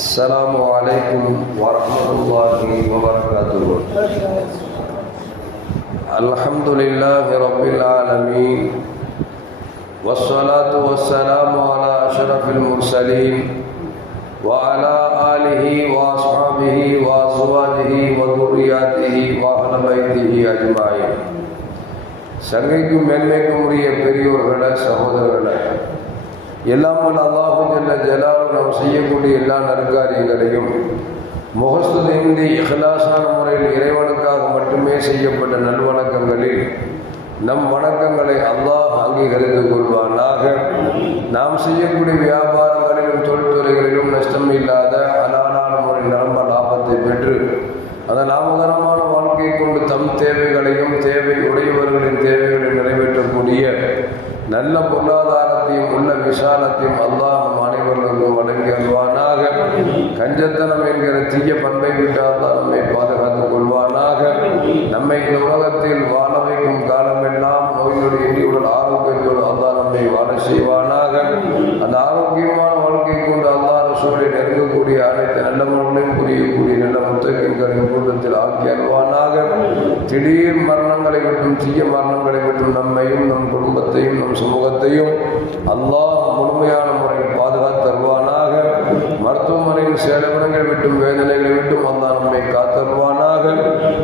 السلام عليكم ورحمة الله وبركاته الحمد لله رب العالمين والصلاة والسلام على أشرف المرسلين وعلى آله وأصحابه وأزواجه وذرياته وأهل بيته أجمعين சங்கைக்கும் மேன்மைக்கும் உரிய பெரியோர்களே சகோதரர்களே எல்லாம் வல்ல அல்லாஹு ஜல்ல ஜலாலும் நாம் செய்யக்கூடிய எல்லா நற்காரியங்களையும் முகஸ்துதிந்தி இஹ்லாசான முறையில் இறைவனுக்காக மட்டுமே செய்யப்பட்ட நல்வணக்கங்களில் நம் வணக்கங்களை அல்லாஹ் அங்கீகரித்துக் கொள்வானாக. நாம் செய்யக்கூடிய வியாபாரங்களிலும் தொழில்துறைகளிலும் நஷ்டம் இல்லாத அலாலான முறை நலம்ப லாபத்தை பெற்று அந்த லாபகரமான வாழ்க்கை கொண்டு தம் தேவைகளையும் தேவை உடையவர்களின் தேவைகளை நிறைவேற்றக்கூடிய நல்ல பொருளாதாரத்தையும் உள்ள விசாலத்தையும் அல்லாஹ் அனைவர்களுக்கும் வழங்கி அல்வானாக கஞ்சத்தனம் என்கிற தீய பண்பை விட்டு அல்லாஹ் நம்மை பாதுகாத்துக் கொள்வானாக. நம்மை இந்த உலகத்தில் வாழ வைக்கும் காலமெல்லாம் நோயோடு எண்ணியுடன் ஆரோக்கியத்தோடு அல்லாஹ் நம்மை வாழ செய்வானாக. அந்த ஆரோக்கியமான வாழ்க்கை கொண்டு அல்லாஹ் ரசூலை நெருங்கக்கூடிய அனைத்து நல்ல நல்லவர்களையும் புரியக்கூடிய நல்ல முத்தகின்களின் கூட்டத்தில் ஆக்கி அல்வானாக திடீர் மரணங்களை விட்டும் தீய மரணங்களை விட்டும் நம்மையும் நம் குடும்பத்தையும் நம் சமூகத்தையும் அல்லாஹ் முழுமையான முறையில் பாதுகாத்து தருவானாக. மருத்துவமனையின் சேலவனங்கள் விட்டும் வேதனைகளை விட்டும் அல்லாஹ் நம்மை காத்தருவானாக.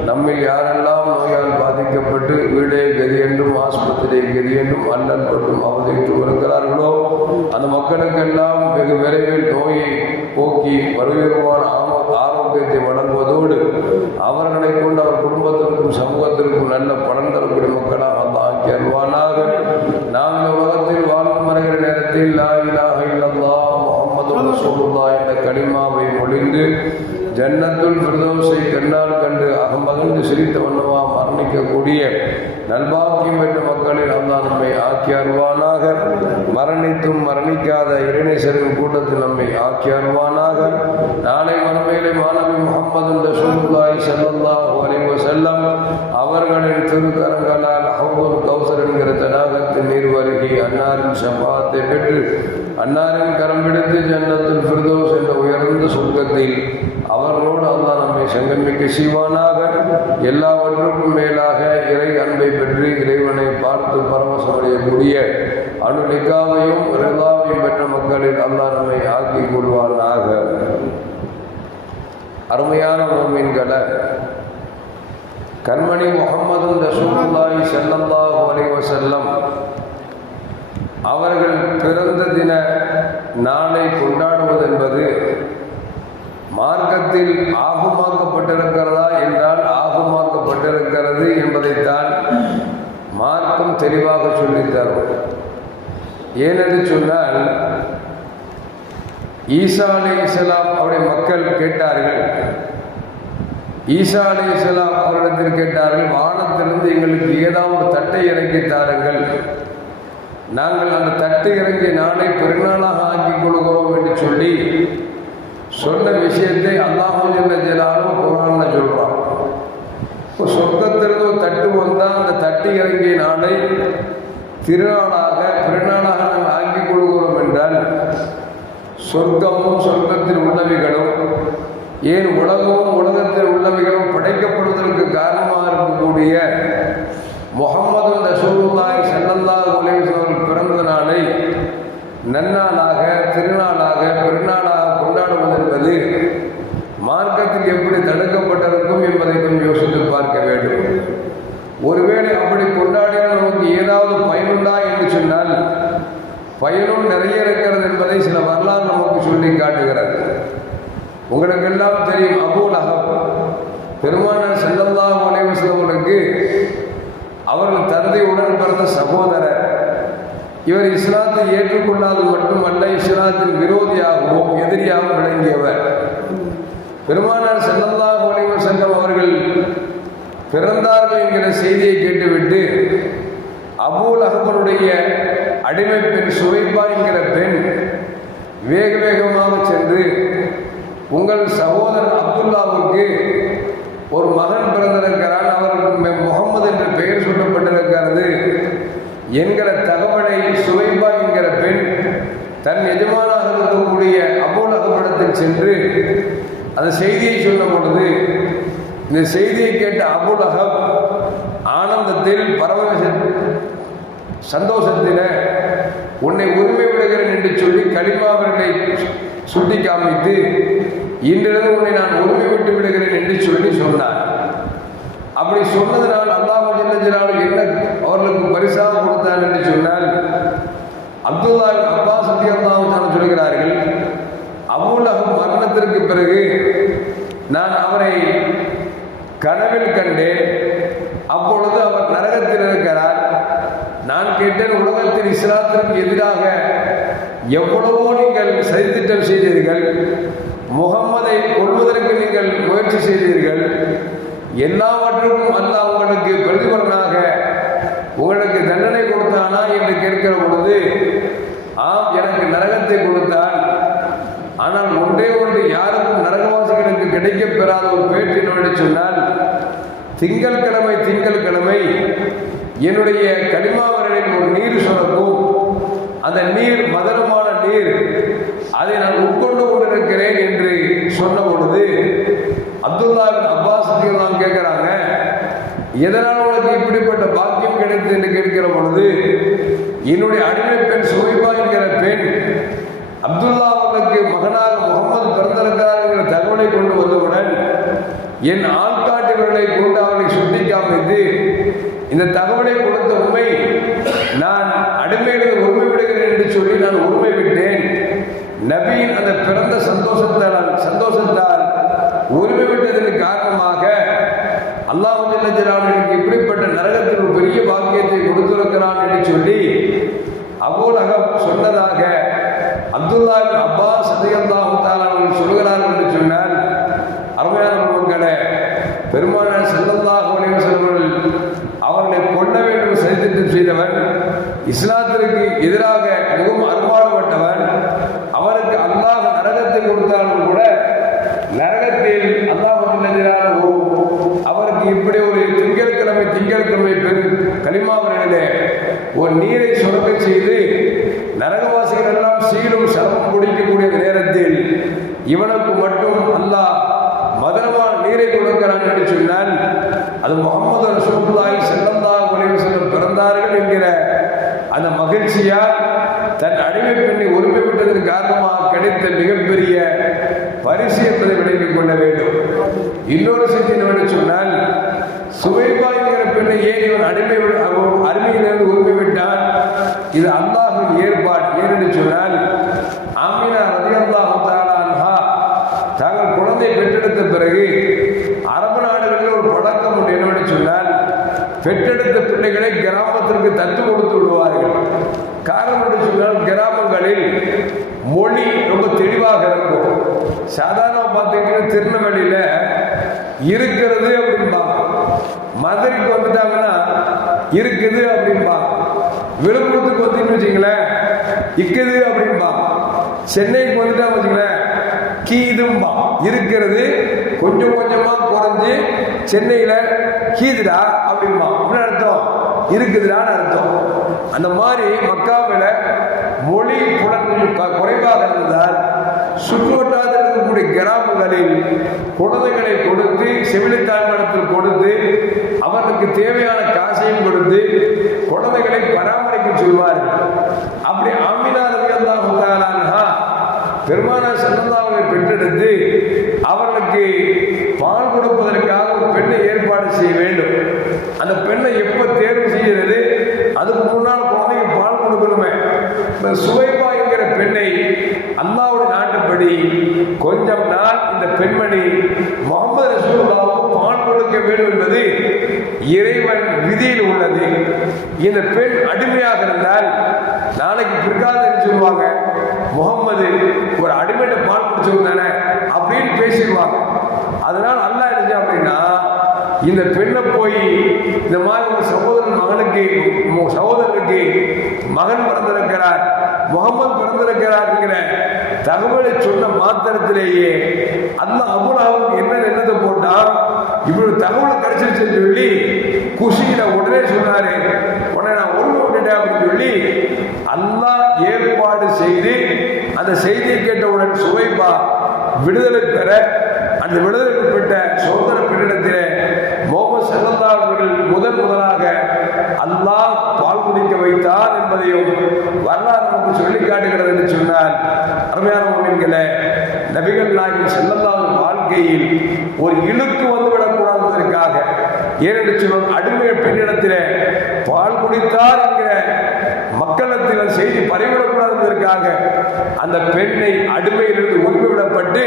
நம்மில் யாரெல்லாம் நோயால் பாதிக்கப்பட்டு வீடே கதி என்றும் ஆஸ்பத்திரியை கதி என்றும் அண்ணன் பட்டும் அவதிட்டு வருகிறார்களோ அந்த மக்களுக்கெல்லாம் வெகு விரைவில் நோயை போக்கி வருகிறவான ஆரோக்கியத்தை வழங்குவதோடு அவர்களை கொண்டு அவர் குடும்பத்திற்கும் சமூகத்திற்கும் நல்ல பலன் தரக்கூடிய மக்களாக அந்த ஆக்கி அருவானாக நாம் இந்த உலகத்தில் வாழ்ந்து மறைகிற நேரத்தில் லாயிலாக இலாஹ முகமது முஹம்மது என்ற கனிமாவை மொழிந்து ஜன்னத்துள் பிரதோசை கண்ணால் கண்டு அகமகிழ்ந்து சிரித்த வண்ணமாம் மரணிக்கக்கூடிய நல்பாக்கியம் பெற்ற மக்களில் அல்லா நம்மை ஆக்கி அருவானாக மரணித்தும் மரணிக்காத இறைநேசரின் கூட்டத்தில் நம்மை ஆக்கி அருவானாக நாளை மறுமையிலே மாணவி முகமது ரசூலுல்லாஹி ஸல்லல்லாஹு அலைஹி வஸல்லம் அவர்களின் திருக்கரங்களால் ஹவுல் கௌசர் என்கிற தடாகத்தின் நீர் வருகி அன்னாரின் சம்பாத்தை பெற்று அன்னாரின் சங்கமிக்க செய்வானாக எல்லாவற்றுக்கும் மேலாக இறை அன்பை பெற்று இறைவனை பார்த்து பரவசமடையக்கூடிய அணுலிக்காவையும் ரிதாவையும் பெற்ற மக்களில் அல்லா நம்மை ஆக்கி கொள்வானாக. அருமையான மோமீன்களை கண்மணி முகமது ரசூலுல்லாஹி ஸல்லல்லாஹு அலைஹி வஸல்லம் அவர்கள் பிறந்த தின நாளை கொண்டாடுவது என்பது மார்க்கத்தில் ஆகுமாக்கப்பட்டிருக்கிறதா என்றால் ஆகுமாக்கப்பட்டிருக்கிறது என்பதைத்தான் மார்க்கம் தெளிவாக சொல்லித்தரும் ஏனென்று சொன்னால் ஈசா அலி இஸ்லாம் அவருடைய மக்கள் கேட்டார்கள். ஈசா அலி இஸ்லாம் அவரிடத்தில் கேட்டார்கள் வானத்திலிருந்து எங்களுக்கு ஏதாவது ஒரு தட்டை இறக்கி தாருங்கள். நாங்கள் அந்த தட்டை இறங்கிய நாளை பெருநாளாக ஆக்கிக் கொள்கிறோம் என்று சொல்லி சொன்ன விஷயத்தை அல்லாஹு ஜலாலும் குரான்ல சொல்கிறான் இப்போ சொர்க்கத்திலிருந்து ஒரு தட்டு வந்தால் அந்த தட்டு இறங்கிய நாளை திருநாளாக திருநாளாக நாங்கள் ஆக்கிக் கொள்கிறோம் என்றால் சொர்க்கமும் சொர்க்கத்தில் உள்ளவைகளும் ஏன் உலகமும் உலகத்தில் உள்ளவைகளும் படைக்கப்படுவதற்கு காரணமாக இருக்கக்கூடிய முகமது ரசூலுல்லாய் சல்லல்லாஹு அலைஹி வஸல்லம் பிறந்த நாளை நன்னாளாக திருநாளாக பெருநாளாக கொண்டாடுவது என்பது மார்க்கத்தில் எப்படி தடுக்கப்பட்டிருக்கும் என்பதை கொஞ்சம் யோசித்து பார்க்க வேண்டும். ஒருவேளை அப்படி கொண்டாடினால் நமக்கு ஏதாவது பயனுண்டா என்று சொன்னால் பயனும் நிறைய இருக்கிறது என்பதை சில வரலாறு நமக்கு சொல்லி காட்டுகிறது. உங்களுக்கெல்லாம் தெரியும் அபூல் அகம் பெருமானார் செல்லல்லாஹு அலைஹி வஸல்லமுக்கு அவர்கள் தந்தையுடன் பிறந்த சகோதரர் இவர் இஸ்லாத்தை ஏற்றுக்கொள்ளாது மட்டுமல்ல இஸ்லாத்தின் விரோதியாகவும் எதிரியாகவும் விளங்கியவர். பெருமானார் செல்லல்லாஹு அலைஹி சங்கம் அவர்கள் பிறந்தார்கள் என்கிற செய்தியை கேட்டுவிட்டு அபூல் அகமனுடைய அடிமை பெண் சுவைப்பா என்கிற பெண் வேக வேகமாக சென்று உங்கள் சகோதரர் அப்துல்லாவுக்கு ஒரு மகன் பிறந்திருக்கிறான் அவருக்கு முகமது என்று பெயர் சொல்லப்பட்டு என்கிற தகவலை சுவைபா என்கிற பெண் தன் எஜமானாக இருக்கக்கூடிய அபூலக சென்று அந்த செய்தியை சொன்ன பொழுது இந்த செய்தியை கேட்ட அபுலகம் ஆனந்தத்தில் பரவச சந்தோஷத்தின உன்னை உரிமை விடுகிறேன் என்று சொல்லி களிமாவர்களை சுட்டி காமித்து இன்றிலிருந்து உன்னை நான் உரிமை விட்டு விடுகிறேன் என்று சொல்லி சொன்னார். அப்படி சொன்னதனால் அல்லாஹ் ஜில்லாலும் பரிசாக என்று சொன்னால் அப்துல்லா அப்பா சத்தியம்தான் சொல்கிறார்கள் அபுலகம் மரணத்திற்கு பிறகு நான் அவரை கனவில் கண்டேன். அப்பொழுது அவர் நரகத்தில் இருக்கிறார். நான் கேட்டேன் உலகத்தில் இஸ்லாத்திற்கு எதிராக எவ்வளவோ நீங்கள் சதித்திட்டம் செய்தீர்கள் முகம்மதை கொள்வதற்கு நீங்கள் முயற்சி செய்தீர்கள். எல்லாவற்றுக்கும் அல்ல உங்களுக்கு பிரதிபலனாக உங்களுக்கு தண்டனை கொடுத்தானா என்று கேட்கிற பொழுது ஆம் எனக்கு நரகத்தை கொடுத்தான் ஆனால் ஒன்றே ஒன்று யாருக்கும் நரகவாசிகளுக்கு கிடைக்கப் பெறாத ஒரு பேட்டி என்னவென்று சொன்னால் திங்கள்கிழமை திங்கள்கிழமை என்னுடைய கனிமாவரலில் ஒரு நீர் சுரக்கும். அந்த நீர் மதனமான நீர் அதை நான் உட்கொண்டு கொண்டிருக்கிறேன் என்று சொன்ன பொழுது அப்துல்லா அப்பாஸ் ரலியல்லாஹு கேட்கிறாங்க எதனால் உனக்கு இப்படிப்பட்ட பாக்கியம் கிடைத்தது என்று கேட்கிற பொழுது என்னுடைய அடிமை பெண் சுவைபா என்கிற பெண் அப்துல்லா அவர்களுக்கு மகனாக முகமது பிறந்திருக்கிறார் என்கிற தகவலை கொண்டு வந்தவுடன் என் ஆள்காட்டுகளை கொண்டு அவர்களை சுட்டி காமித்து இந்த தகவலை கொடுத்த உண்மை நான் அடிமைகளுக்கு உரிமை விடுகிறேன் என்று சொல்லி நான் உரிமை விட்டேன். நபியின் அந்த பிறந்த சந்தோஷத்தை நான் சந்தோஷத்தால் உரிமை விட்டதற்கு காரணமாக அல்லாஹ் எனக்கு இப்படிப்பட்ட நரகத்தில் ஒரு பெரிய பாக்கியத்தை கொடுத்திருக்கிறான் என்று சொல்லி அபூலகம் சொன்னதாக அப்துல்லா பின் அப்பாஸ் சதிகல்லாஹு என்று சொன்னால் அருமையான மக்களே பெருமானார் செல்லல்லாஹு அலைஹி அவர்களை கொள்ள வேண்டும் சதித்திட்டம் செய்தவன் இஸ்லாத்திற்கு எதிராக மிகவும் அருமாறுபட்டவன் அவருக்கு அல்லாஹ் நரகத்தை கொடுத்தாலும் கூட நரகத்தில் அல்லாஹ் அவருக்கு இப்படி ஒரு திங்கட்கிழமை திங்கட்கிழமை ஒரு நீரை சுரக்க செய்து நரகவாசிகள் எல்லாம் சீலும் சலமும் குடிக்கக்கூடிய நேரத்தில் இவனுக்கு மட்டும் அல்லாஹ் மதனமான நீரை கொடுக்கிறான் என்று சொன்னால் அது முகமது ரசூலுல்லாஹி ஸல்லல்லாஹு அலைஹி வஸல்லம் பிறந்தார்கள் என்கிற அந்த மகிழ்ச்சியால் தன் அடிமை பெண்ணை உரிமை விட்டதன் காரணமாக கிடைத்த மிகப்பெரிய பரிசு என்பதை விளங்கிக் கொள்ள வேண்டும். இன்னொரு சக்தி என்னவென்று சொன்னால் சுவைபா என்கிற பெண்ணை ஏன் இவன் அடிமை அருமையிலிருந்து உரிமை விட்டான் இது அல்லாஹின் ஏற்பாடு. ஏனென்று சொன்னால் அம்மினா ரதியல்லாஹு தஆலா அன்ஹா தாங்கள் குழந்தை பெற்றெடுத்த பிறகு அரபு நாடுகளில் ஒரு பழக்கம் உண்டு. என்னவென்று சொன்னால் பெற்றெடுத்த பிள்ளைகளை கிராமத்திற்கு தத்து கொடுத்து விடுவார்கள். காரணம் என்று சொன்னால் கிராமங்களில் மொழி ரொம்ப தெளிவாக இருக்கும். சாதாரண பார்த்தீங்கன்னா திருநெல்வேலியில இருக்கிறது அப்படிம்பாங்க. மதுரைக்கு வந்துட்டாங்கன்னா இருக்குது அப்படிம்பாங்க. விழுப்புரத்துக்கு வந்தீங்கன்னு வச்சுங்களேன் இருக்குது அப்படிம்பாங்க. சென்னைக்கு வந்துட்டாங்க வச்சுங்களேன் கீதும்பா இருக்கிறது கொஞ்சம் கொஞ்சமா குறைஞ்சு சென்னையில கீதுடா அப்படிமா அப்படின்னு அர்த்தம்? இருக்குதுடான்னு அர்த்தம்? அந்த மாதிரி மக்காவில மொழி புலன் குறைவாக இருந்தால் சுற்றுவட்டாரத்தில் இருக்கக்கூடிய கிராமங்களில் குழந்தைகளை கொடுத்து செவிலித்தாழ்மடத்தில் கொடுத்து அவர்களுக்கு தேவையான காசையும் கொடுத்து குழந்தைகளை பராமரிக்க சொல்வார்கள். அப்படி ஆமினா பெருமான பெருமானார் மூன்றாவதை பெற்றெடுத்து அவர்களுக்கு பால் கொடுப்பதற்காக ஒரு பெண்ணை ஏற்பாடு செய்ய வேண்டும். அந்த பெண்ணை எப்ப தேர்வு செய்கிறது? அதுக்கு முன்னால் குழந்தைக்கு பால் கொடுக்கணுமே. இந்த சுவைபா என்கிற பெண்ணை அல்லாவுடைய நாட்டுப்படி கொஞ்சம் நாள் இந்த பெண்மணி முகமது ரசூல்லாவுக்கு பால் கொடுக்க வேண்டும் என்பது இறைவன் விதியில் உள்ளது. இந்த பெண் அடிமையாக இருந்தால் நாளைக்கு பிற்காலத்தில் சொல்லுவாங்க முகம்மது ஒரு அடிமையிட்ட பால் தானே அப்படின்னு பேசிடுவாங்க. அதனால் அல்லாஹ் இருந்துச்சு அப்படின்னா இந்த பெண்ணை போய் இந்த மாதிரி ஒரு சகோதரன் மகனுக்கு சகோதரனுக்கு மகன் பிறந்திருக்கிறார் முகமது பிறந்திருக்கிறார்ங்கிற தகவலை சொன்ன மாத்திரத்திலேயே அந்த அபுலாவுக்கு என்ன எண்ணத்தை போட்டால் இவ்வளவு தகவல் கிடைச்சிருச்சுன்னு சொல்லி குஷியில உடனே சொன்னாரு. உடனே நான் உருவ விட்டுட்டேன் அப்படின்னு சொல்லி அல்லா ஏற்பாடு செய்து அந்த செய்தியை கேட்டவுடன் சுவைப்பா விடுதலை பெற அந்த விடுதலை பெற்ற சுதந்திர பெண்ணிடத்திலே முகமது சல்லல்லா அவர்கள் முதன் முதலாக அல்லாஹ் பால் குடிக்க வைத்தார் என்பதையும் வரலாறு நமக்கு சொல்லி காட்டுகிறது என்று சொன்னால் அருமையான மோமின்களே நபிகள் நாயகம் செல்லல்லாவின் வாழ்க்கையில் ஒரு இழுக்கு வந்துவிடக்கூடாததற்காக ஏனென்று சொன்னால் அடிமை பெண்ணிடத்திலே பால் குடித்தார் என்கிற மக்களிடத்தில் செய்தி பறிவிடக்கூடாது என்பதற்காக அந்த பெண்ணை அடிமையிலிருந்து உரிமை விடப்பட்டு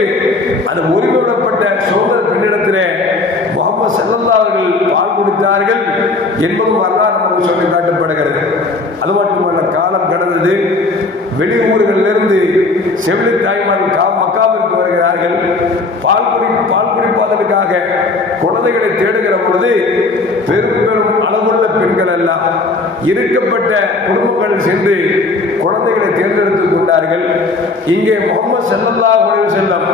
அந்த உரிமை விடப்பட்ட பெண்ணிடத்திலே முகமது செல்லல்லா அவர்கள் பால் கொடுத்தார்கள் என்பது வரலாறு நமக்கு சொல்லி காட்டப்படுகிறது. அது மட்டுமல்ல காலம் கடந்தது. வெளியூர்களிலிருந்து செவிலி தாய்மார்கள் கா மக்காவிற்கு வருகிறார்கள். பால் குடி பால் குடிப்பதற்காக குழந்தைகளை தேடுகிற பொழுது பெரும் பெரும் பெண்கள் எல்லாம் இருக்கப்பட்ட குடும்பங்கள் சென்று குழந்தைகளை தேர்ந்தெடுத்துக் கொண்டார்கள். இங்கே முகமது செல்லல்லா செல்லம்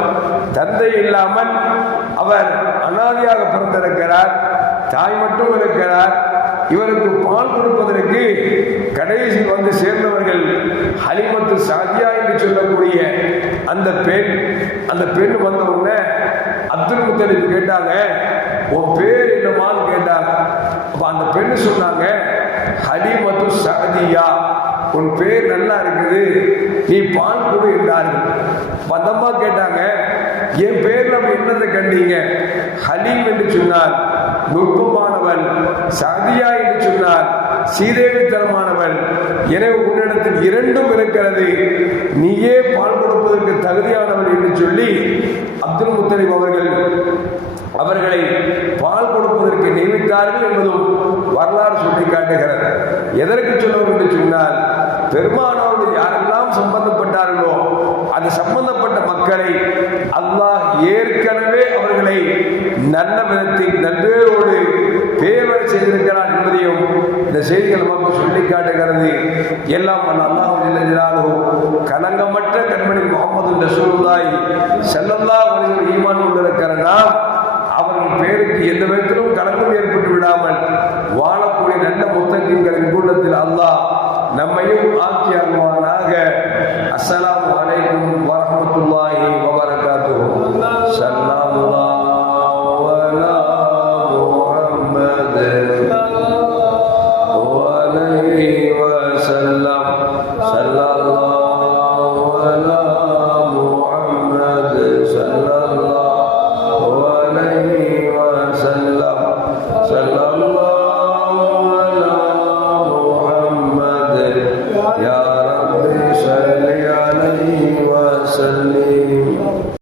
தந்தை இல்லாமல் அவர் அனாதியாக பிறந்திருக்கிறார் தாய் மட்டும் இருக்கிறார். இவருக்கு பால் கொடுப்பதற்கு கடைசி வந்து சேர்ந்தவர்கள் ஹலிமத்து சாதியா என்று சொல்லக்கூடிய அந்த பெண் அந்த பெண் வந்த உடனே அப்துல் முத்தலிப் கேட்டாங்க உன் பேர் என்னமான்னு கேட்டாங்க அப்ப அந்த பெண்ணு சொன்னாங்க ஹலிமத்து சகதியா உன் பேர் நல்லா இருக்குது நீ பால் கொடு என்றார்கள். பந்தமா கேட்டாங்க என் பேர்ல அப்ப கண்டீங்க? ஹலீம் என்று சொன்னார் நுட்பமானவன் சதியா என்று சொன்னார் சீதேவித்தனமானவன் எனவே உன்னிடத்தில் இரண்டும் இருக்கிறது நீயே பால் கொடுப்பதற்கு தகுதியானவன் என்று சொல்லி அப்துல் முத்தலிப் அவர்கள் அவர்களை பால் கொடுப்பதற்கு நியமித்தார்கள் என்பதும் வரலாறு சொல்லி எதற்கு சொல்லுவோம் என்று சொன்னால் பெருமாள்